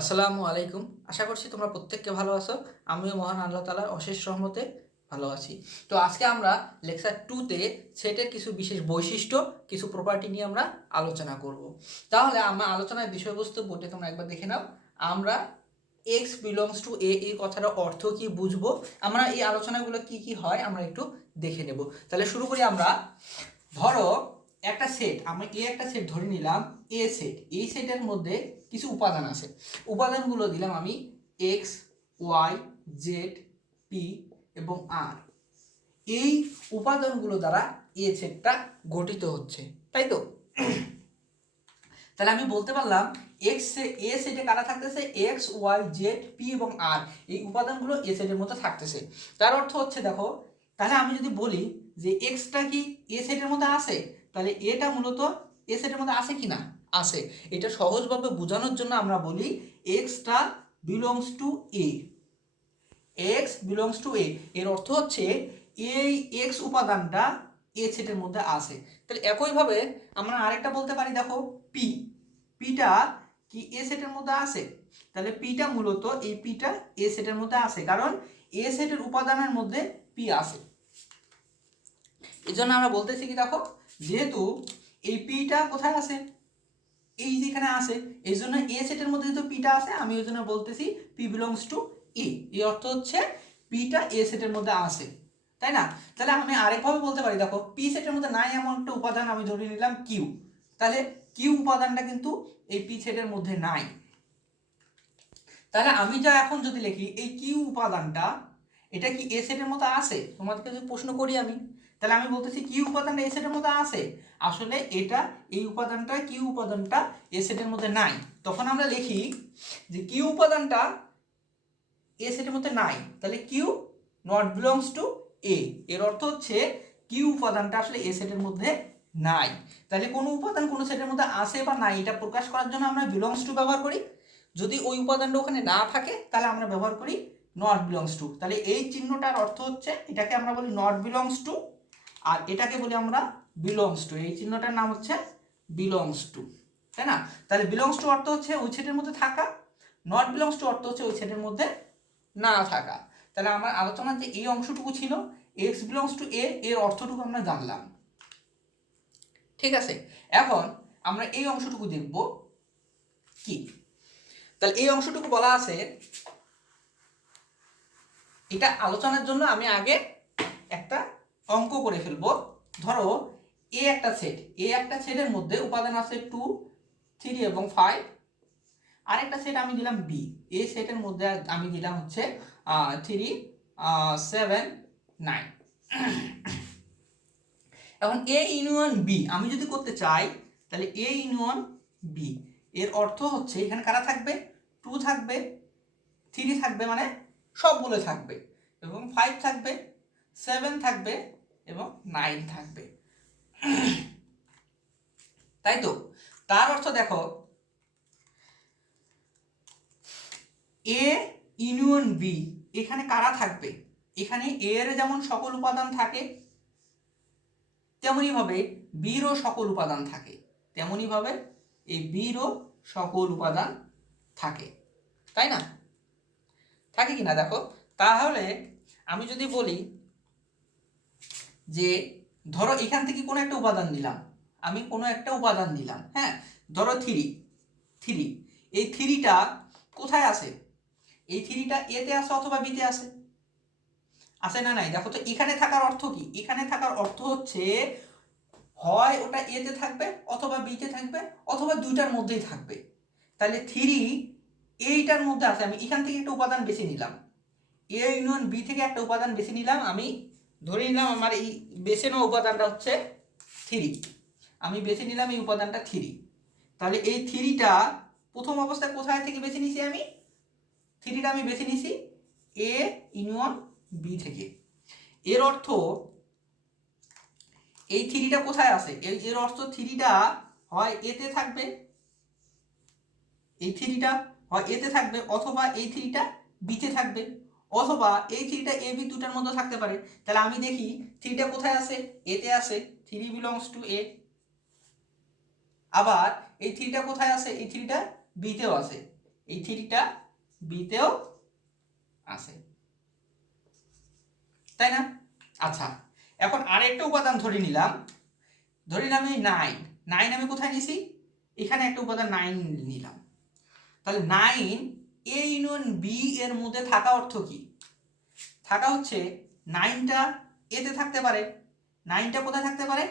আসসালামু আলাইকুম। আশা করছি তোমরা প্রত্যেককে ভালো আছো। আমিও মহান আল্লাহ তাআলার অশেষ রহমতে ভালো আছি। তো আজকে আমরা লেকচার 2 তে সেটের কিছু বিশেষ বৈশিষ্ট্য, কিছু প্রপার্টি নিয়ে আমরা আলোচনা করব। তাহলে আমরা আলোচনার বিষয়বস্তু বোর্ডে তোমরা একবার দেখে নাও। আমরা এক্স বিলংস টু এ এই কথাটার অর্থ কি বুঝবো, আমরা এই আলোচনাগুলো কি কি হয় আমরা একটু দেখে নেব। তাহলে শুরু করি আমরা। ধরো একটা সেট, আমরা একটা সেট ধরে নিলাম, এ সেট। এই সেটের মধ্যে কিছু উপাদান আছে। উপাদানগুলো দিলাম আমি এক্স, ওয়াই, জেড, পি এবং আর। এই উপাদানগুলো দ্বারা এ সেটটা গঠিত হচ্ছে, তাই তো? তাহলে আমি বলতে পারলাম এক্স এ সেটে কারা থাকতেছে, এক্স, ওয়াই, জেড, পি এবং আর। এই উপাদানগুলো এ সেটের মধ্যে থাকতেছে। তার অর্থ হচ্ছে, দেখো, তাহলে আমি যদি বলি যে এক্সটা কি এ সেটের মধ্যে আছে, তাহলে এটা মূলত এ সেটের মধ্যে আছে কি না? আছে। এটা সহজভাবে বোঝানোর জন্য আমরা বলি এক্সটা belongs to A. X belongs to A এর অর্থ হচ্ছে এই এক্স উপাদানটা এ সেটের মধ্যে আছে। তাহলে একইভাবে আমরা আরেকটা বলতে পারি, দেখো, পি। পিটা কি এ সেটের মধ্যে আছে? তাহলে পিটা মূলত এই পিটা এ সেটের মধ্যে আছে, কারণ এ সেটের উপাদানের মধ্যে পি আছে। এই জন্য আমরা বলতেছি কি, দেখো, যেহেতু এই পিটা কোথায় আছে, এই যেখানে আছে, এই জন্য এ সেটের মধ্যে যেহেতু পিটা আছে, আমি ওই জন্য বলতেছি পি বিলংস টু এ। এই অর্থ হচ্ছে পিটা এ সেটের মধ্যে আছে, তাই না? তাহলে আমি আরেকভাবে বলতে পারি, দেখো, পি সেটের মধ্যে নাই এমন একটা উপাদান আমি ধরে নিলাম কিউ। তাহলে কিউ উপাদানটা কিন্তু এই পি সেটের মধ্যে নাই। তাহলে আমি যা এখন যদি লিখি এই কিউ উপাদানটা, এটা কি এ সেটের মধ্যে আছে? তোমাদেরকে যদি প্রশ্ন করি আমি, তাহলে আমি বলতেছি কিউ উপাদানটা এ সেটের মধ্যে আছে। আসলে এটা এই উপাদানটা, কিউ উপাদানটা এ সেটের মধ্যে নাই। তখন আমরা লিখি যে কিউ উপাদানটা এ সেটের মধ্যে নাই, তাহলে Q not belongs to A. এর অর্থ হচ্ছে কিউ উপাদানটা আসলে এ সেটের মধ্যে নাই। তাহলে কোনো উপাদান কোনো সেটের মধ্যে আছে বা নাই এটা প্রকাশ করার জন্য আমরা বিলংস টু ব্যবহার করি। যদি ওই উপাদানটা ওখানে না থাকে তাহলে আমরা ব্যবহার করি নট বিলংস টু। তাহলে এই চিহ্নটার অর্থ হচ্ছে এটাকে আমরা বলি নট বিলংস টু, আর এটাকে বলি আমরা বিলংস টু। এই চিহ্নটার নাম হচ্ছে বিলংস টু, তাই না? তাহলে বিলংস টু অর্থ হচ্ছে ওই সেটের মধ্যে থাকা, নট বিলংস টু অর্থ হচ্ছে ওই সেটের মধ্যে না থাকা। তাহলে আমার আলোচনার যে এই অংশটুকু ছিল, এক্স বিলংস টু এ, এর অর্থটুকু আমরা জানলাম। ঠিক আছে, এখন আমরা এই অংশটুকু দেখব কি। তাহলে এই অংশটুকু বলা আছে, এটা আলোচনার জন্য আমি আগে একটা অঙ্ক করে ফেলবো। ধরো এ একটা সেট, এ একটা সেটের মধ্যে উপাদান আছে 2, 3 এবং 5। আরেকটা সেট আমি দিলাম বি। এই সেটের মধ্যে আমি দিলাম হচ্ছে 3, 7, 9। এখন এ ইউনিয়ন বি আমি যদি করতে চাই, তাহলে এ ইউনিয়ন বি এর অর্থ হচ্ছে এখানে কারা থাকবে, 2 থাকবে, 3 থাকবে, মানে সবগুলো থাকবে, এবং 5 থাকবে, 7 থাকবে এবং 9 থাকবে, তাই তো? তার অর্থ দেখো, এ ইউনিয়ন বি এখানে কারা থাকবে, এখানে এ এর যেমন সকল উপাদান থাকে, তেমনি ভাবে বিরও সকল উপাদান থাকে, তেমনি ভাবে এই বিরও সকল উপাদান থাকে, তাই না? থাকে কি না দেখো। তাহলে আমি যদি বলি যে, ধরো এখান থেকে কোনো একটা উপাদান নিলাম, আমি কোনো একটা উপাদান নিলাম, হ্যাঁ, ধরো 3। এই 3টা কোথায় আছে? এই 3টা এতে আছে অথবা বিতে আছে, আছে না নাই? দেখো তো এখানে থাকার অর্থ কি? এখানে থাকার অর্থ হচ্ছে হয় ওটা এতে থাকবে অথবা বিতে থাকবে অথবা দুইটার মধ্যেই থাকবে। তাহলে 3 এইটার মধ্যে আছে, আমি এখান থেকে একটা উপাদান বেছে নিলাম, এ ইউনিয়ন বি থেকে একটা উপাদান বেছে নিলাম, আমি ধরে নিলাম আমার এই বেছে নেওয়া উপাদানটা হচ্ছে 3। আমি বেছে নিলাম এই উপাদানটা 3। তাহলে এই 3টা প্রথম অবস্থায় কোথায় থেকে বেছে নিছি? আমি 3টা আমি বেছে নিছি এ ইউনিয়ন বি থেকে। এর অর্থ এই 3টা কোথায় আছে? এর অর্থ 3টা হয় এতে থাকবে, এই 3টা হয় এতে থাকবে, অথবা এই 3টা বিতে থাকবে, অথবা এই 3টা এ বি দুটার মধ্যে থাকতে পারে। তাহলে আমি দেখি 3টা কোথায় আছে, এতে আছে, 3 বিলংস টু এ। আবার এই 3টা কোথায় আছে, এই 3টা বিতেও আছে, এই থ্রিটা বিতেও আছে, তাই না? আচ্ছা, এখন আরেকটা উপাদান ধরে নিলাম এই 9 আমি কোথায় নিছি? এখানে একটা উপাদান 9 নিলাম। তাহলে 9 এ ইউনিয়ন বি এর মধ্যে থাকা অর্থ কি? থাকা হচ্ছে 9টা এতে থাকতে পারে, 9টা কোথায় থাকতে পারে?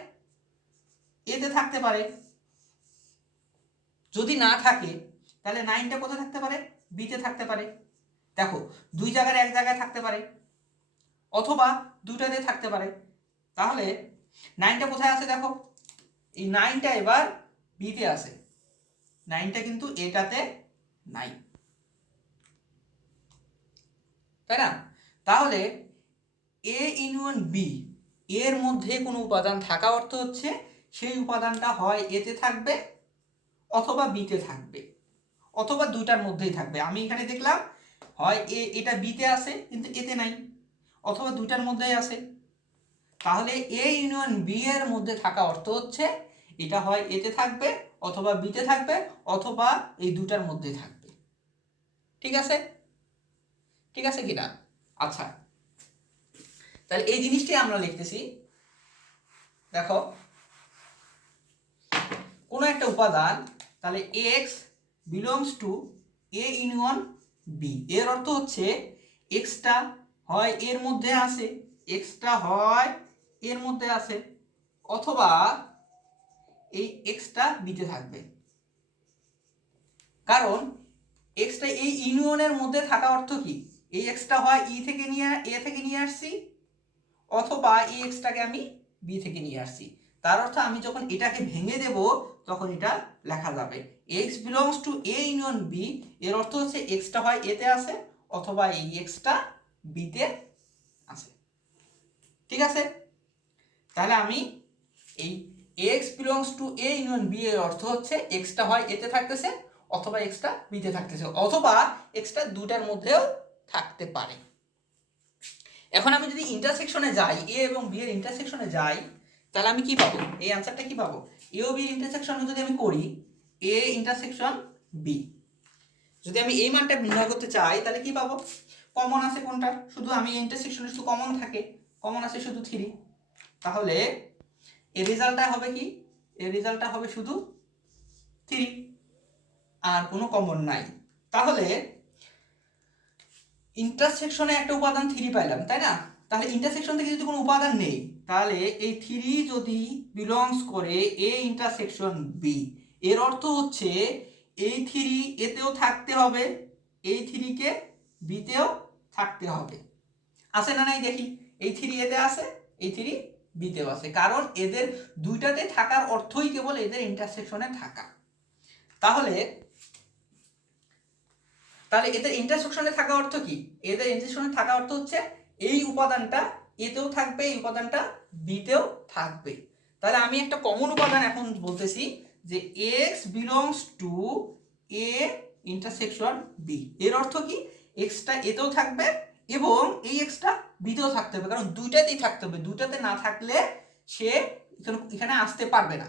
এতে থাকতে পারে। যদি না থাকে তাহলে 9টা কোথায় থাকতে পারে? বিতে থাকতে পারে। দেখো, দুই জায়গার এক জায়গায় থাকতে পারে অথবা দুইটাতে থাকতে পারে। তাহলে 9টা কোথায় আছে? দেখো, এই 9টা এবার বিতে আছে, 9টা কিন্তু এটাতে নাই, তাই না? তাহলে এ ইউনিয়ন বি এর মধ্যে কোনো উপাদান থাকা অর্থ হচ্ছে সেই উপাদানটা হয় এতে থাকবে অথবা বিতে থাকবে অথবা দুইটার মধ্যেই থাকবে। আমি এখানে দেখলাম হয় এটা বিতে আছে কিন্তু এতে নাই, অথবা দুইটার মধ্যেই আছে। তাহলে এ ইউনিয়ন বি এর মধ্যে থাকা অর্থ হচ্ছে এটা হয় এতে থাকবে অথবা বিতে থাকবে অথবা এই দুটার মধ্যে থাকবে। ঠিক আছে? ঠিক আছে কিনা? আচ্ছা, তাহলে এই জিনিসটি আমরা লিখতেছি। দেখো, কোনো একটা উপাদান, তাহলে x belongs to A union B, এর অর্থ হচ্ছে এক্সটা হয় এর মধ্যে আছে, এক্সটা হয় এর মধ্যে আছে অথবা এই এক্সটা বিতে থাকবে। কারণ এক্সটা এই ইউনিয়নের মধ্যে থাকা অর্থ কি? এই এক্সটা হয় ই থেকে নিয়ে এ থেকে নিয়ে আসছি অথবা এই এক্সটাকে আমি বি থেকে নিয়ে আসছি। তার অর্থ আমি যখন এটাকে ভেঙে দেব তখন এটা লেখা যাবে X belongs to A union B, এর অর্থ হচ্ছে এক্সটা হয় এতে আছে অথবা এই এক্সটা বিতে আছে। ঠিক আছে? তাহলে আমি এই X belongs to A union B এর অর্থ হচ্ছে এক্সটা হয় এতে থাকতেছে অথবা এক্সটা বিতে থাকতেছে অথবা এক্সটা দুটার মধ্যেও থাকতে পারে। এখন আমি যদি ইন্টারসেকশনে যাই, এ এবং বি এর ইন্টারসেকশনে যাই, তাহলে আমি কি পাবো? এই অ্যান্সারটা কি পাবো? এ ও বি ইন্টারসেকশন যদি আমি করি এ ইন্টারসেকশন বি, যদি আমি এই মানটা নির্ণয় করতে চাই তাহলে কি পাবো? কমন আছে কোনটা? শুধু আমি ইন্টারসেকশনে শুধু কমন থাকে, কমন আছে শুধু 3। তাহলে এর রেজাল্টটা হবে কি? এর রেজাল্টটা হবে শুধু 3, আর কোনো কমন নাই। তাহলে ইন্টারসেকশনে একটা উপাদান 3 পাইলাম, তাই না? তাহলে ইন্টারসেকশন থেকে যদি কোনো উপাদান নেই তাহলে এই 3 যদি বিলংস করে এ ইন্টারসেকশন বি, এর অর্থ হচ্ছে এই 3 এতেও থাকতে হবে, এই 3 কে বিতেও থাকতে হবে। আছে না নাই দেখি? এই 3 এতে আছে, এই 3 বিতেও আছে, কারণ এদের দুইটাতে থাকার অর্থই কেবল এদের ইন্টারসেকশনে থাকা। তাহলে এদের ইন্টারসেকশনে থাকা অর্থ কি? এদের ইন্টারসেকশনে থাকা অর্থ হচ্ছে এই উপাদানটা এতেও থাকবে, এই উপাদানটা বিতেও থাকবে। তাহলে আমি একটা কমন উপাদান এখন বলতেছি যে x belongs to A intersection B, এর অর্থ কি? এক্সটা এতেও থাকবে এবং এই এক্সটা বিতেও থাকতে হবে, কারণ দুইটাতেই থাকতে হবে, দুইটাতে না থাকলে সে এখানে আসতে পারবে না।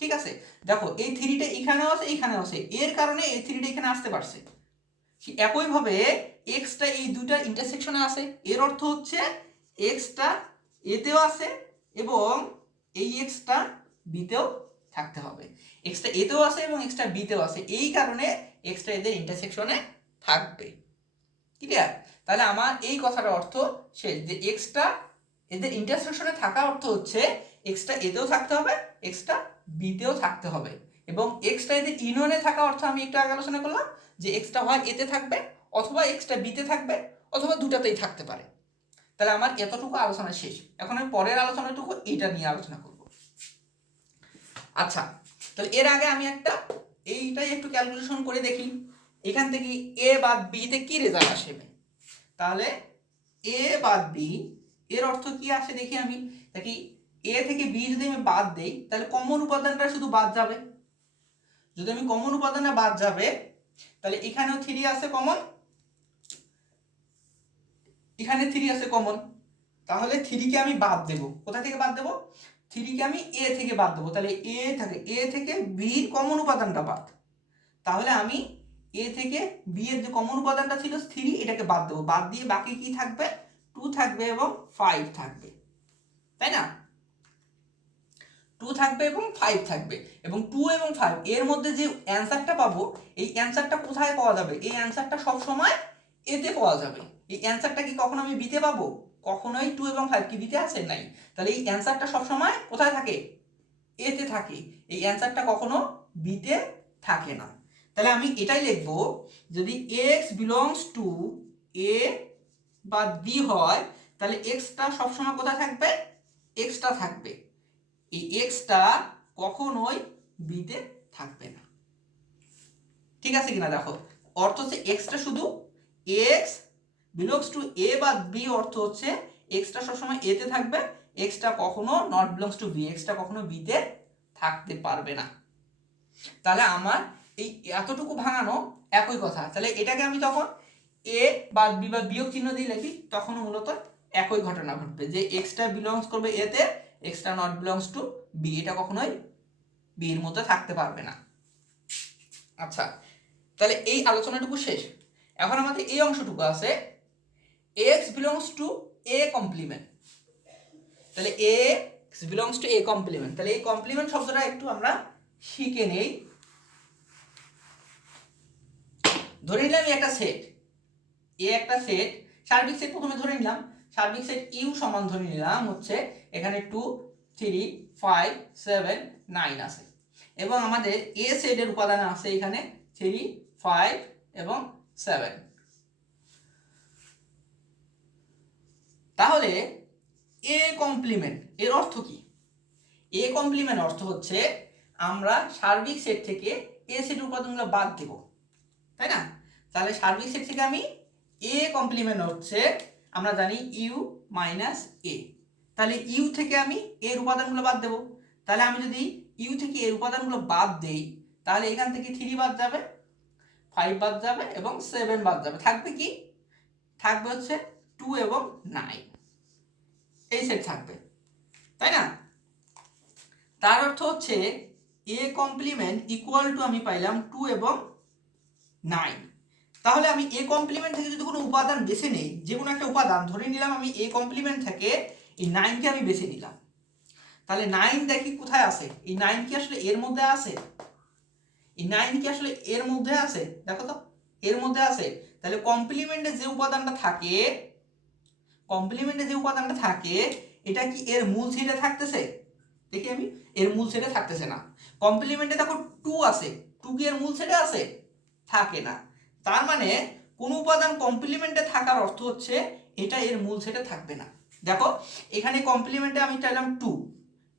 ঠিক আছে? দেখো, এই 3টা এখানেও আছে এখানেও আছে, এর কারণে এই 3টা এখানে আসতে পারছে। একইভাবে এক্সটা এই দুইটা ইন্টারসেকশনে আছে, এর অর্থ হচ্ছে এক্সটা এতেও আছে এবং এই এক্সটা বিতেও থাকতে হবে। এক্সটা এতেও আছে এবং এক্সটা বিতেও আছে, এই কারণে এক্সটা এদের ইন্টারসেকশনে থাকবে। ক্লিয়ার? তাহলে আমার এই কথাটার অর্থ শেষ, যে এক্সটা এদের ইন্টারসেকশনে থাকা অর্থ হচ্ছে এক্সটা এতেও থাকতে হবে, এক্সটা বিতেও থাকতে হবে, এবং এক্সটা এদের ইউনিয়নে থাকা অর্থ আমি একটু আগে আলোচনা করলাম যে এক্সটা হয় এতে থাকবে অথবা এক্সটা বিতে থাকবে অথবা দুটাতেই থাকতে পারে। তাহলে আমার এতটুকু আলোচনা শেষ। এখন আমি পরের আলোচনাটুকু এটা নিয়ে আলোচনা করব। আচ্ছা, তাহলে এর আগে আমি এইটাই একটু ক্যালকুলেশন করে দেখি এখান থেকে এ বাদ বি তে কি রেজাল্ট আসবে। তাহলে এ বাদ বি এর অর্থ কি আসে দেখি, আমি দেখি এ থেকে বি যদি আমি বাদ দেই তাহলে কমন উপাদানটা শুধু বাদ যাবে। যদি আমি কমন উপাদানটা বাদ যাবে তাহলে এখানেও 3 আছে কমন, এখানে 3 আছে কমন, তাহলে 3 কে আমি বাদ দেব। কোথা থেকে বাদ দেব? 3 কে আমি এ থেকে বাদ দেবো, তাহলে এ থেকে বি কমন উপাদানটা বাদ। তাহলে আমি এ থেকে বি এর যে কমন উপাদানটা ছিল 3, এটাকে বাদ দেবো, বাদ দিয়ে বাকি কি থাকবে, 2 থাকবে এবং 5 থাকবে, তাই না? 2 থাকবে এবং 5 থাকবে, এবং 2 এবং 5 এর মধ্যে যে অ্যান্সারটা পাবো, এই অ্যান্সারটা কোথায় পাওয়া যাবে? এই অ্যান্সারটা সব সময় এতে পাওয়া যাবে। এই অ্যান্সারটা কি কখনো আমি বিতে পাবো? কখনোই 2 এবং 5 কি বিতে আছে? নাই। তাহলে এই অ্যান্সারটা সব সময় কোথায় থাকে? এতে থাকে। এই অ্যান্সারটা কখনো বিতে থাকে না। তাহলে আমি এটাই লিখব, যদি x বিলংস টু a বা b হয়, তাহলে এক্সটা সবসময় কোথায় থাকবে? এক্সটা থাকবে। এই এক্সটা কখনোই বিতে থাকবে না। ঠিক আছে কিনা দেখো, অর্থ হচ্ছে এক্সটা শুধু এক্স বিলংস টু এ বা বি, অর্থ হচ্ছে এক্সটা সবসময় এতে থাকবে, এক্সটা কখনো নট বিলংস টু বি, এক্সটা কখনো বিতে থাকতে পারবে না। তাহলে আমার এই এতটুকু ভাঙানো একই কথা। তাহলে এটাকে আমি তখন এ বা বি বা বিয়োগ চিহ্ন দিয়ে লিখি, তখন মূলত একই ঘটনা ঘটবে, যে এক্সটা বিলংস করবে এতে, এক্সটা নট বিলংস টু বি, এটা কখনোই বি এর মধ্যে থাকতে পারবে না। আচ্ছা, তাহলে এই আলোচনাটুকু শেষ। এখন আমাদের এই অংশটুকু আছে x belongs to A complement. তাহলে x belongs to A complement, তাহলে এই কমপ্লিমেন্ট শব্দটা একটু আমরা শিখে নেই। ধরে নিলাম একটা সেট, এ একটা সেট, সার্বিক সেট প্রথমে ধরে নিলাম, সার্বিক সেট ইউ সমান ধরে নিলাম হচ্ছে এখানে 2, 3, 5, 7, 9 আছে, এবং আমাদের এ সেটের উপাদান আছে এখানে 3, 5 এবং 7। তাহলে এ কমপ্লিমেন্ট এর অর্থ কি? এ কমপ্লিমেন্ট অর্থ হচ্ছে আমরা সার্বিক সেট থেকে এ সেটের উপাদানগুলো বাদ দেব, তাই না? তাহলে সার্বিক সেট থেকে আমি এ কমপ্লিমেন্ট হচ্ছে, আমরা জানি ইউ মাইনাস এ, তাহলে ইউ থেকে আমি এর উপাদানগুলো বাদ দেব। তাহলে আমি যদি ইউ থেকে এর উপাদানগুলো বাদ দেই, তাহলে এখান থেকে 3 বাদ যাবে, 5 বাদ যাবে এবং 7 বাদ যাবে, থাকবে কি? থাকবে হচ্ছে 2 এবং 9, এই সেট থাকবে, তাই না? তার অর্থ হচ্ছে এ কমপ্লিমেন্ট ইকুয়াল টু আমি পাইলাম 2 এবং 9। তাহলে আমি এ কমপ্লিমেন্ট থেকে যদি কোনো উপাদান বেছে নেই, যে কোনো একটা উপাদান ধরে নিলাম, আমি এ কমপ্লিমেন্ট থেকে এই 9কে আমি বেছে নিলাম, তাহলে 9 দেখি কোথায় আছে? এই 9 কি আসলে এর মধ্যে আছে? এই 9 কি আসলে এর মধ্যে আছে? দেখো তো, এর মধ্যে আছে। তাহলে কমপ্লিমেন্টে যে উপাদানটা থাকে, কমপ্লিমেন্টে যে উপাদানটা থাকে, এটা কি এর মূল সেটে থাকতেছে? দেখি আমি, এর মূল সেটে থাকতেছে না। কমপ্লিমেন্টে দেখো 2 আছে, 2 কি এর মূল সেটে আছে? থাকে না। তার মানে কোন উপাদান কমপ্লিমেন্টে থাকার অর্থ হচ্ছে এটা এর মূল সেটে থাকবে না। দেখো এখানে কমপ্লিমেন্টে আমি চাইলাম 2,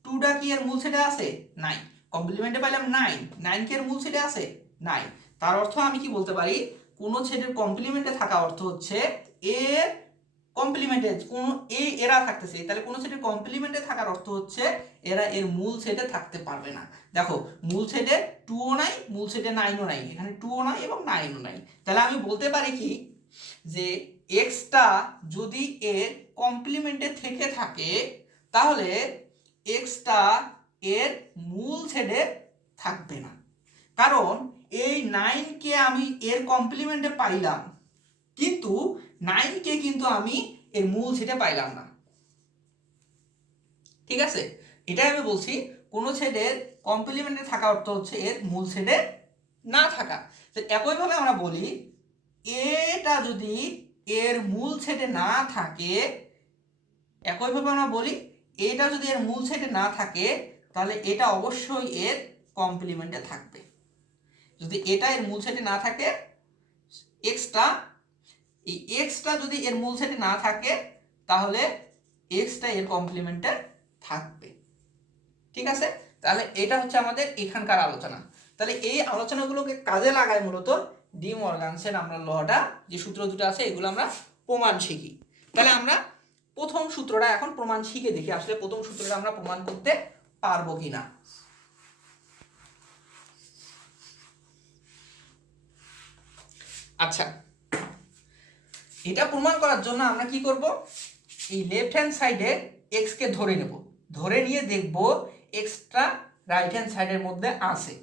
2টা কি এর মূল সেটে আছে? নাই। কমপ্লিমেন্টে পাইলাম 9, 9 কি এর মূল সেটে আছে? নাই। তার অর্থ আমি কি বলতে পারি, কোন সেটের কমপ্লিমেন্টে থাকা অর্থ হচ্ছে এর কমপ্লিমেন্টে কোন এরা থাকতেছে, তাহলে কোন সেটের কমপ্লিমেন্টে থাকার অর্থ হচ্ছে এরা এর মূল সেটে থাকতে পারবে না। দেখো মূল সেটে 2 ও নাই, মূল সেটে 9 ও নাই, এখানে 2 ও নাই এবং 9 ও নাই। তাহলে আমি বলতে পারি কি, যে এক্সটা যদি এর কমপ্লিমেন্টে থেকে থাকে, তাহলে এক্সটা এর মূল সেটে থাকবে না, কারণ এই 9কে আমি এর কমপ্লিমেন্টে পাইলাম, কিন্তু 9কে কিন্তু আমি এর মূল সেটে পাইলাম না। ঠিক আছে, এটাই আমি বলছি, কোন সেটের কমপ্লিমেন্টে থাকা অর্থ হচ্ছে এর মূল সেটে না থাকা। তো একইভাবে আমরা বলি, এটা যদি এর মূল সেটে না থাকে, একইভাবে আমরা বলি এটা যদি এর মূল সেটে না থাকে, তাহলে এটা অবশ্যই এর কমপ্লিমেন্টে থাকবে। যদি এটা এর মূল সেটে না থাকে, এক্সটা, এই এক্সটা যদি এর মূল সেটে না থাকে, তাহলে এক্সটা এর কমপ্লিমেন্টে থাকবে। ঠিক আছে, তাহলে এটা হচ্ছে আমাদের এখানকার আলোচনা। তাহলে এই আলোচনাগুলোকে কাজে লাগায় মূলত ডি মর্গানসের আমরা লটা, যে সূত্র দুটো আছে, এগুলো আমরা প্রমাণ শিখি। তাহলে আমরা প্রথম সূত্রটা এখন প্রমাণ শিখে দেখি, আসলে প্রথম সূত্রটা আমরা প্রমাণ করতে পারবো কিনা। আচ্ছা, এটা প্রমাণ করার জন্য আমরা কি করব, এই লেফট হ্যান্ড সাইডে এক্স কে ধরে নেব, ধরে নিয়ে দেখব এক্সট্রা রাইট হ্যান্ড সাইডের মধ্যে আছে।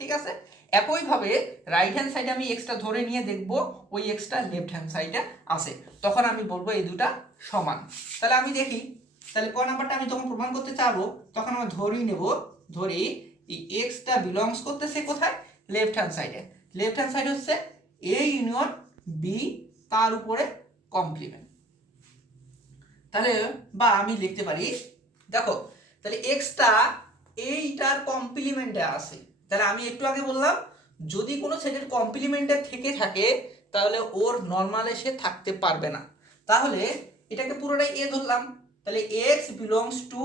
ঠিক আছে, একইভাবে রাইট হ্যান্ড সাইডে আমি এক্সটা ধরে নিয়ে দেখব ওই এক্সটা লেফট হ্যান্ড সাইডে আছে, তখন আমি বলবো এই দুটা সমান। তাহলে আমি দেখি, তাহলে ক নাম্বারটা আমি যখন প্রমাণ করতে চাবো তখন আমরা ধরেই নেব, ধরি এই এক্সটা বিলংস করতেছে কোথায়, লেফট হ্যান্ড সাইডে। লেফট হ্যান্ড সাইড হচ্ছে এ ইউনিয়ন বি, তার উপরে কমপ্লিমেন্ট। তাহলে বা আমি লিখতে পারি, দেখো তাহলে এক্সটা এইটার কমপ্লিমেন্টে আছে। তাহলে আমি একটু আগে বললাম যদি কোনো সেটের কমপ্লিমেন্টে থেকে থাকে তাহলে ওর নর্মালে সে থাকতে পারবে না। তাহলে এটাকে পুরোটাই এ ধরলাম, তাহলে x belongs to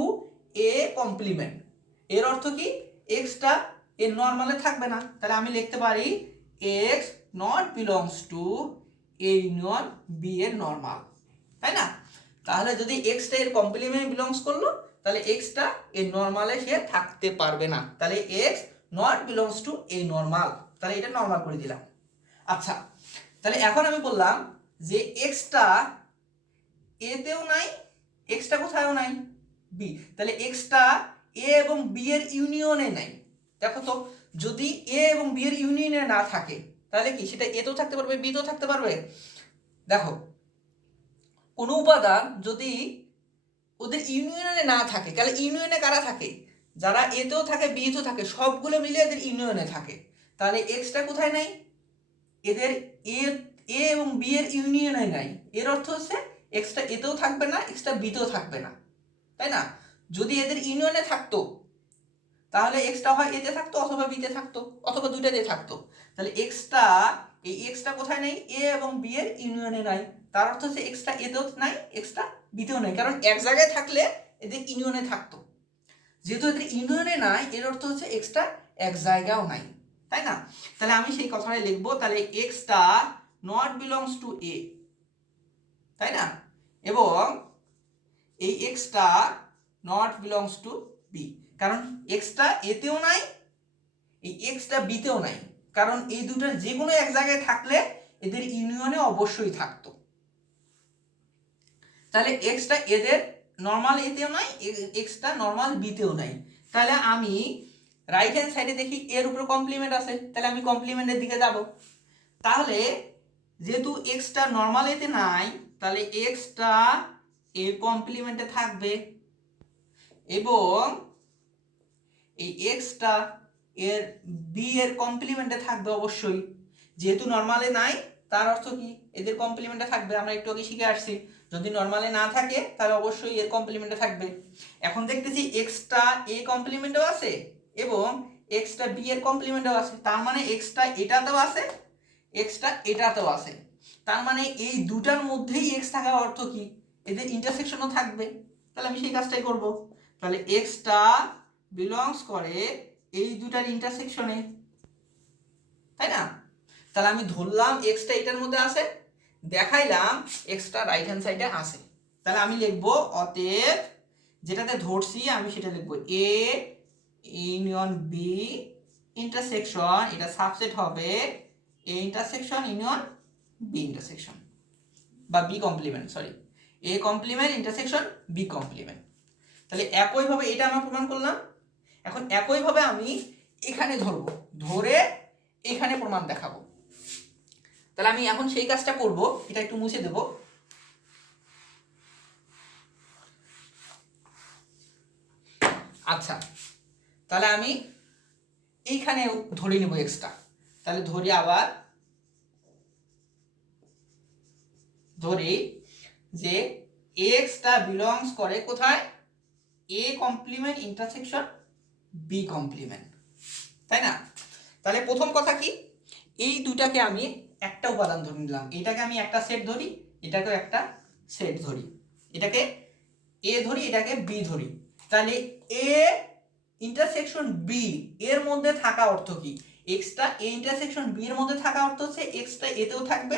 A complement. এর অর্থ কি এক্সটা এর নর্মালে থাকবে না। তাহলে আমি লিখতে পারি X not belongs to A union B এর নর্মাল, তাই না? তাহলে যদি এক্সটা এর কমপ্লিমেন্ট বিলংস করলো তাহলে এক্সটা এর নর্মালে সে থাকতে পারবে না, তাহলে x not belongs to A normal, তাহলে এটা নর্মাল করে দিলাম। আচ্ছা, তাহলে এখন আমি বললাম যে এক্সটা এতেও নাই, এক্সটা কোথায়ও নাই, বি, তাহলে এক্সটা এ এবং বি এর ইউনিয়নে নাই। দেখো তো যদি এ এবং বি এর ইউনিয়নে না থাকে তাহলে কি সেটা এতেও থাকতে পারবে বিতেও থাকতে পারবে? দেখো কোনো উপাদান যদি ওদের ইউনিয়নে না থাকে তাহলে ইউনিয়নে কারা থাকে, যারা এতেও থাকে বিতেও থাকে সবগুলো মিলে এদের ইউনিয়নে থাকে। তাহলে এক্সটা কোথায় নাই, এদের এ এ এবং বি এর ইউনিয়নে নাই। এর অর্থ হচ্ছে এক্সটা এতেও থাকবে না, এক্সটা বিতেও থাকবে না, তাই না? যদি এদের ইউনিয়নে থাকতো তাহলে এক্সটা হয় এতে থাকতো অথবা বিতে থাকতো অথবা দুইটাতে থাকতো। তাহলে এক্সটা এই এক্সটা কোথায় নেই, এ এবং বি এর ইউনিয়নে নাই। তার অর্থ হচ্ছে এক্সটা এতেও নাই, এক্সটা বিতেও নাই, কারণ এক জায়গায় থাকলে এদের ইউনিয়নে থাকতো। যেহেতু এদের ইউনিয়নে নাই এর অর্থ হচ্ছে এক্সটা এক জায়গাও নাই, তাই না? তাহলে আমি সেই কথাটাই লিখবো, তাহলে এক্সটা নট বিলংস টু এ, তাই না? এবং এই এক্সটা নট বিলংস টু বি, কারণ এক্সটা এতেও নাই এই এক্সটা বিতেও নাই, কারণ এই দুটোর যে কোনো এক জায়গায় থাকলে এদের ইউনিয়নে অবশ্যই থাকতো। তাহলে এক্সটা এদের নর্মাল এতেও নাই, এক্সটা নর্মাল বিতেও নাই। তাহলে আমি রাইট হ্যান্ড সাইডে দেখি এর উপরে কমপ্লিমেন্ট আছে, তাহলে আমি কমপ্লিমেন্টের দিকে যাব। তাহলে যেহেতু এক্সটা নর্মাল এতে নাই তাহলে এক্সটা এর কমপ্লিমেন্টে থাকবে এবং এই এক্সটা এর বি এর কমপ্লিমেন্টে থাকবে অবশ্যই। যেহেতু নর্মালে নাই তার অর্থ কি এদের কমপ্লিমেন্টে থাকবে, আমরা একটু আগে শিখে আসছি যদি নর্মালে না থাকে তাহলে অবশ্যই এর কমপ্লিমেন্টে থাকবে। এখন দেখতেছি এক্সটা এ কমপ্লিমেন্টও আছে এবং এক্সটা বি এর কমপ্লিমেন্টও আছে, তার মানে এক্সটা এটাতেও আছে এক্সটা এটাতেও আছে। তার মানে এই দুটার মধ্যেই এক্স থাকার অর্থ কি এদের ইন্টারসেকশনও থাকবে। তাহলে আমি সেই কাজটাই করব, তাহলে এক্সটা বিলংস করে এই দুটার ইন্টারসেকশনে, তাই না? তাহলে আমি ধরলাম এক্সটা এটার মধ্যে আছে, দেখাইলাম এক্সটা রাইট হ্যান্ড সাইডে আছে। তাহলে আমি লিখবো অতএব যেটাতে ধরছি আমি সেটা লিখবো এ ইউনিয়ন বি ইন্টারসেকশন, এটা সাবসেট হবে A intersection union B intersection বা B complement, sorry A complement intersection B complement. তাহলে একইভাবে এটা আমরা প্রমাণ করলাম। এখন একইভাবে আমি এখানে ধরবো, ধরে এখানে প্রমাণ দেখাবো। তাহলে আমি এখন সেই কাজটা করব, এটা একটু মুছে দেব। আচ্ছা, তাহলে আমি এইখানে ধরে নেব এক্সট্রা, তাহলে ধরি আবার ধরি যে এক্সটা বিলংস করে কোথায়, A complement intersection B complement, তাই না? তাহলে প্রথম কথা কি এই দুটাকে আমি একটা উপাদান ধরে নিলাম, এটাকে আমি একটা সেট ধরি এটাকেও একটা সেট ধরি, এটাকে এ ধরি এটাকে বি ধরি। তাহলে এ ইন্টারসেকশন বি এর মধ্যে থাকা অর্থ কি, এক্সটা এ ইন্টারসেকশন বি এর মধ্যে থাকা অর্থ হচ্ছে এক্সটা এতেও থাকবে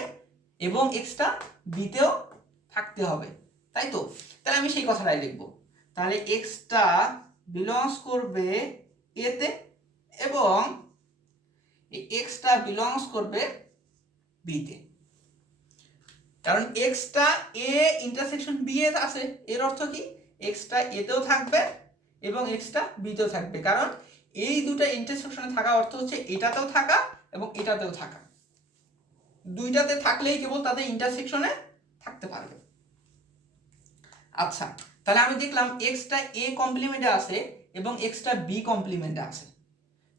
এবং এক্সটা বিতেও থাকতে হবে, তাই তো? তাহলে আমি সেই কথাটাই লিখবো, তাহলে এক্সটা বিলংস করবে এতে এবং এক্সটা বিলংস করবে বিতে, কারণ extra A intersection B A আছে, এর অর্থ কি এক্সটা এতেও থাকবে এবং এক্সটা বিতেও থাকবে, কারণ এই দুটো ইন্টারসেকশনে থাকা অর্থ হচ্ছে এটাতেও থাকা এবং এটাতেও থাকা, দুইটাতে থাকলেই কেবল তাদের ইন্টারসেকশনে থাকতে পারবে। আচ্ছা, তাহলে আমি দেখলাম এক্সটা এ কমপ্লিমেন্টে আছে এবং এক্সটা বি কমপ্লিমেন্টে আছে।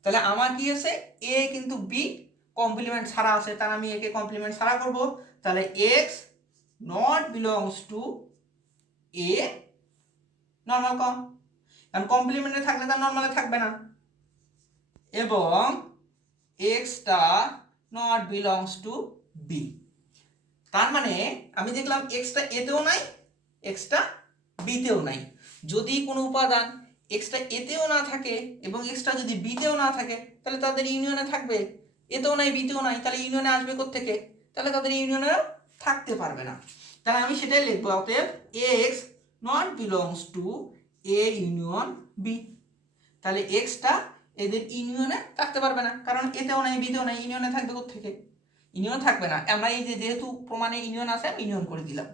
তাহলে আমার কি আছে, এ কিন্তু বি কমপ্লিমেন্ট ছাড়া আছে, তাহলে আমি একে কমপ্লিমেন্ট ছাড়া করব। তাহলে x not belongs to A normal কম, কারণ কমপ্লিমেন্টে থাকলে তার নর্মালে থাকবে না, এবং এক্সটা নট বিলংস টু বি। তার মানে আমি দেখলাম এক্সটা এতেও নাই, এক্সটা বিতেও নাই। যদি কোনো উপাদান এক্সটা এতেও না থাকে এবং এক্সটা যদি বিতেও না থাকে, তাহলে তাদের ইউনিয়নে থাকবে। এতেও নাই বিতেও নাই, তাহলে ইউনিয়নে আসবে কোত্থেকে? তাহলে তাদের ইউনিয়নে থাকতে পারবে না। তাহলে আমি সেটাই লিখবো, অতএব X not belongs to A union B. তাহলে এক্সটা এদের ইউনিয়নে থাকতে পারবে না, কারণ এতেও নাই বিতেও নাই, ইউনিয়নে থাকবে কোত্থেকে? ইউনিয়ন থাকবে না। আমরা এই যে যেহেতু প্রমাণে ইউনিয়ন আছে, আমি ইউনিয়ন করে দিলাম।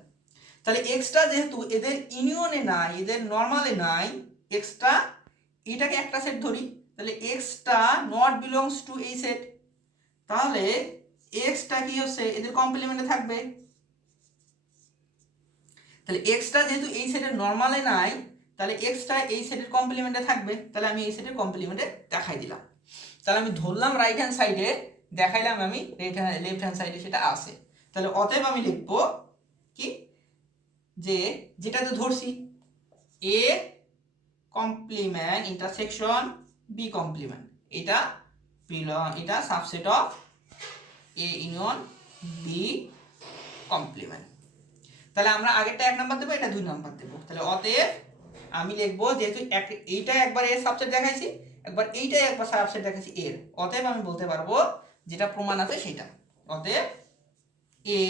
তাহলে এক্সটা যেহেতু এদের ইউনিয়নে নাই, এদের নর্মালে নাই, এক্সটা এটাকে একটা সেট ধরি, তাহলে এক্সটা নট বিলংস টু এই সেট। তাহলে এক্সটা কি হচ্ছে, এদের কমপ্লিমেন্টে থাকবে। তাহলে এক্সটা যেহেতু এই সেটের নর্মালে নাই, তাহলে এক্সটা এই সেটের কমপ্লিমেন্টে থাকবে। তাহলে আমি এই সেটের কমপ্লিমেন্টে দেখাই দিলাম। তাহলে আমি ধরলাম রাইট হ্যান্ড সাইডে, দেখাইলাম আমি লেফট হ্যান্ড সাইডে সেটা আছে। তাহলে অতএব আমি লিখবো কি, যে যেটাতে ধরছি A complement intersection B complement, এটা এটা subset of A union B complement. তাহলে আমরা আগেরটা 1 নাম্বার দেবো, এটা 2 নাম্বার দেবো। তাহলে অতএব আমি লিখবো, যেহেতু এইটা একবার এর সাবসেট দেখাইছি, একবার এইটাই একবার সাবসেট দেখাইছি এর, অতএব আমি বলতে পারবো যেটা প্রমাণ আছে সেটা। অতএব এ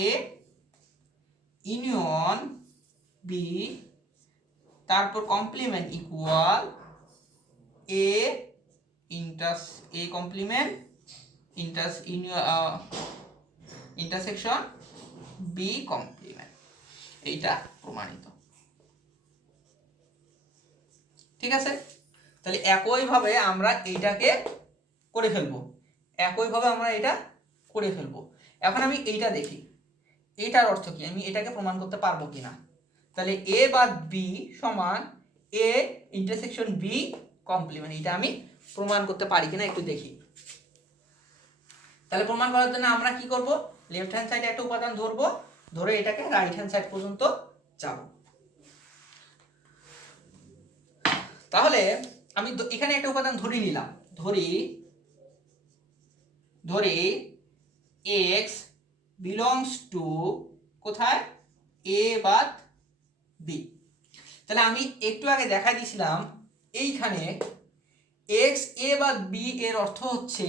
ইউনিয়ন বি তারপর complement equal A complement intersection B complement, এইটা প্রমাণিত। ঠিক আছে, তাহলে একইভাবে আমরা এইটাকে করে ফেলবো, একইভাবে আমরা এটা করে ফেলবো। এখন আমি এইটা দেখি, এইটার অর্থ কি, আমি এটাকে প্রমাণ করতে পারবো কিনা। তাহলে এ বা বি সমান এ ইন্টারসেকশন বি কমপ্লিমেন্ট, এটা আমি প্রমাণ করতে পারি কিনা একটু দেখি। তাহলে প্রমাণ করার জন্য আমরা কি করব, লেফট হ্যান্ড সাইডে একটা উপাদান ধরবো, ধরে এটাকে রাইট হ্যান্ড সাইড পর্যন্ত যাব। তাহলে আমি এখানে একটা উপাদান ধরে নিলাম, ধরি এক্স বিলংস টু কোথায়, এ বাদ বি। তাহলে আমি একটু আগে দেখাই দিয়েছিলাম এইখানে এক্স এ বা বি এর অর্থ হচ্ছে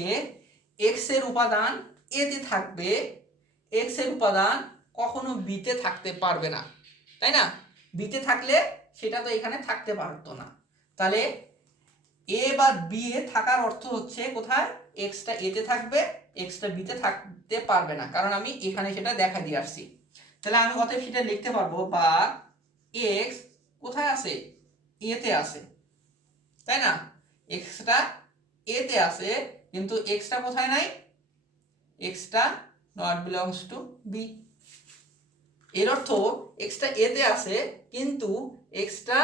এক্স এর উপাদান এতে থাকবে, এক্স এর উপাদান কখনো বিতে থাকতে পারবে না, তাই না? বিতে থাকলে সেটা তো এখানে থাকতে পারতো না। তাহলে এ বা বি এ থাকার অর্থ হচ্ছে কোথায়, এক্সটা এতে থাকবে, এক্সটা বিতে থাকতে পারবে না, কারণ আমি এখানে সেটা দেখা দিয়ে আসছি। তাহলে আমি অতএব সেটা লিখতে পারবো, বা এক্স কোথায় আছে, এতে আছে, তাই না? এক্সটা এতে আছে, কিন্তু এক্সটা কোথায় নাই, এক্সটা নট বিলংস টু বি। এর অর্থ এক্সটা এতে আছে কিন্তু এক্সটা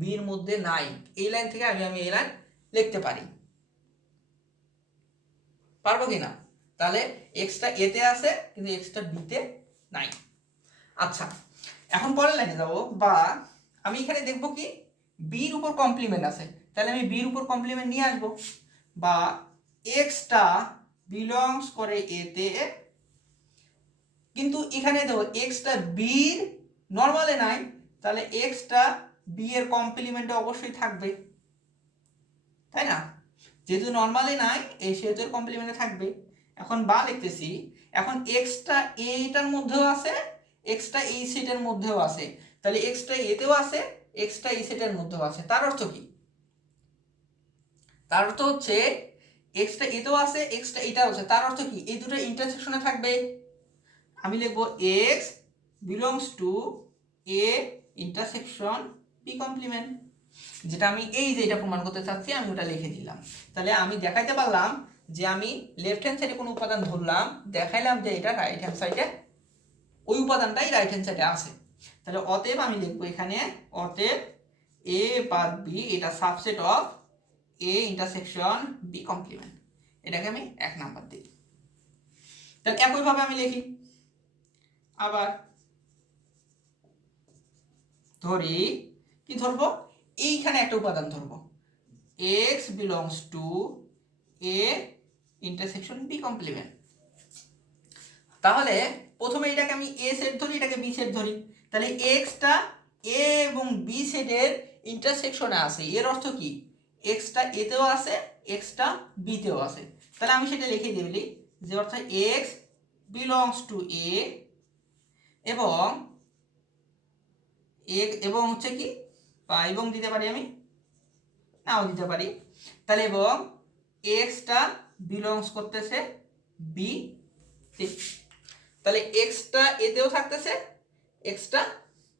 বির মধ্যে নাই। এই লাইন থেকে আমি এই লাইন লিখতে পারবো কিনা? তাহলে এক্সটা এতে আছে কিন্তু এক্সটা বিতে নাই। আচ্ছা, এখন পরের লাইনে যাব, বা আমি এখানে দেখবো কি বির উপর কমপ্লিমেন্ট আছে, তাহলে আমি বির উপর কমপ্লিমেন্ট নিয়ে আসবো, বা এক্সটা বিলংস করে এতে, কিন্তু এখানে দেখো এক্সটা বির নর্মালে নাই, তাহলে এক্সটা বি এর কমপ্লিমেন্টে অবশ্যই থাকবে, তাই না? যেহেতু নর্মালে নাই, এই সেহেতু এর কমপ্লিমেন্টে থাকবে। এখন বা লিখতেছি, এখন এক্সটা এইটার মধ্যেও আছে, এক্সটা এই সেটের মধ্যেও আছে, তাহলে এক্সটা এতেও আছে, এক্সটা এই সেটের মধ্যেও আছে। তার অর্থ কি? তার অর্থ হচ্ছে এক্সটা এতেও আছে, এক্সটা এটাও আছে, তার অর্থ কি এই দুটো ইন্টারসেকশনে থাকবে। আমি লিখবো X belongs to A intersection B complement. যেটা আমি এই যে এটা প্রমাণ করতে চাচ্ছি আমি ওটা লিখে দিলাম। তাহলে আমি দেখাইতে পারলাম যে আমি লেফট হ্যান্ড সাইডে কোনো উপাদান ধরলাম, দেখাইলাম যে এটা রাইট হ্যান্ড সাইডে ওই উপাদানটাই রাইট হ্যান্ড সাইডে আছে। তাহলে অতএব আমি লিখবো এখানে অতএব এ বাদ বি এটা subset of A intersection B complement. এটাকে আমি 1 নাম্বার দিই। তাহলে একইভাবে আমি লিখি, আবার ধরি কি ধরবো, এইখানে একটা উপাদান ধরবো x belongs to a intersection b complement। তাহলে প্রথমে এটাকে আমি a সেট ধরি, এটাকে b সেট ধরি। তাহলে x টা a এবং b সেটের ইন্টারসেকশনে আছে, এর অর্থ কি x টা a তেও আছে x টা b তেও আছে। তাহলে আমি সেটা লিখে দিবি যে অর্থাৎ x belongs to a এবং হচ্ছে কি বা এবং দিতে পারি, আমি নাও দিতে পারি। তাহলে এবং এক্সটা বিলংস করতেছে বি তে, তাহলে এক্সটা এতেও থাকতেছে এক্সটা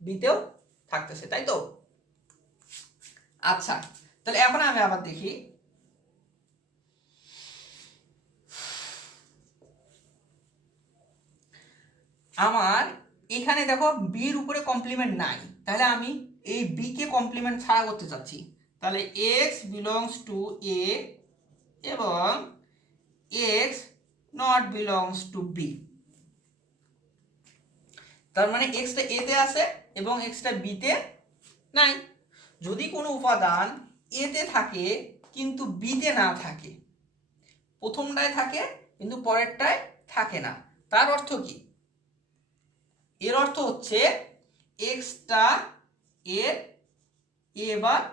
বিতেও থাকতেছে, তাই তো? আচ্ছা, তাহলে এখন আমি আবার দেখি, আমার এখানে দেখো বির উপরে কমপ্লিমেন্ট নাই, তাহলে আমি এই বি কে কমপ্লিমেন্ট ছাড়া করতে চাচ্ছি। তাহলে এক্স বিলংস টু এ এবং X not belongs to B. তার মানে এক্সটা এ তে আছে এবং এক্সটা বি তে নাই। যদি কোনো উপাদান এ তে থাকে কিন্তু বি তে না থাকে, প্রথমটায় থাকে কিন্তু পরেরটায় থাকে না, তার অর্থ কি? এর অর্থ হচ্ছে এক্সটা এর এ বাদ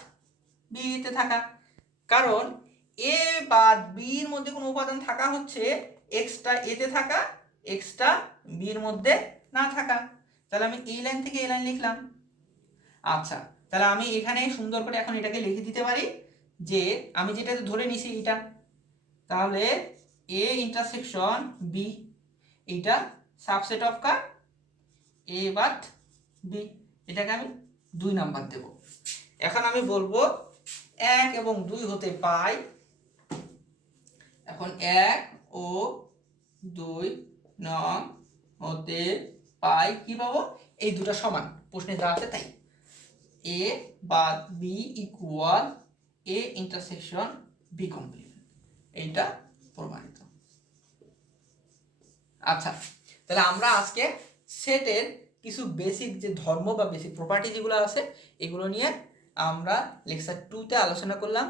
বি তে থাকা। কারণ এ বাদ বি এর মধ্যে কোনো উপাদান থাকা হচ্ছে এক্সটা এ তে থাকা, এক্সটা বি এর মধ্যে না থাকা। তাহলে আমি এই লাইন থেকে এই লাইন লিখলাম। আচ্ছা, তাহলে আমি এখানে সুন্দর করে এখন এটাকে লিখে দিতে পারি যে আমি যেটা ধরে নিছি এটা, তাহলে এ ইন্টারসেকশন বি এটা সাবসেট অফ কার এ বাদ বি, এটাকে আমি 2 নাম্বার দেব। এখন আমি বলবো 1 এবং 2 হতে পাই, এখন 1 ও 2 নং হতে পাই কি পাবো, এই দুটো সমান, প্রশ্নে যা আছে তাই, এ বাদ B equal A intersection B complement, এইটা প্রমাণিত। আচ্ছা, তাহলে আমরা আজকে সেটের কিছু বেসিক যে ধর্ম বা বেসিক প্রপার্টি যেগুলো আছে এগুলো নিয়ে আমরা লেকচার 2 তে আলোচনা করলাম।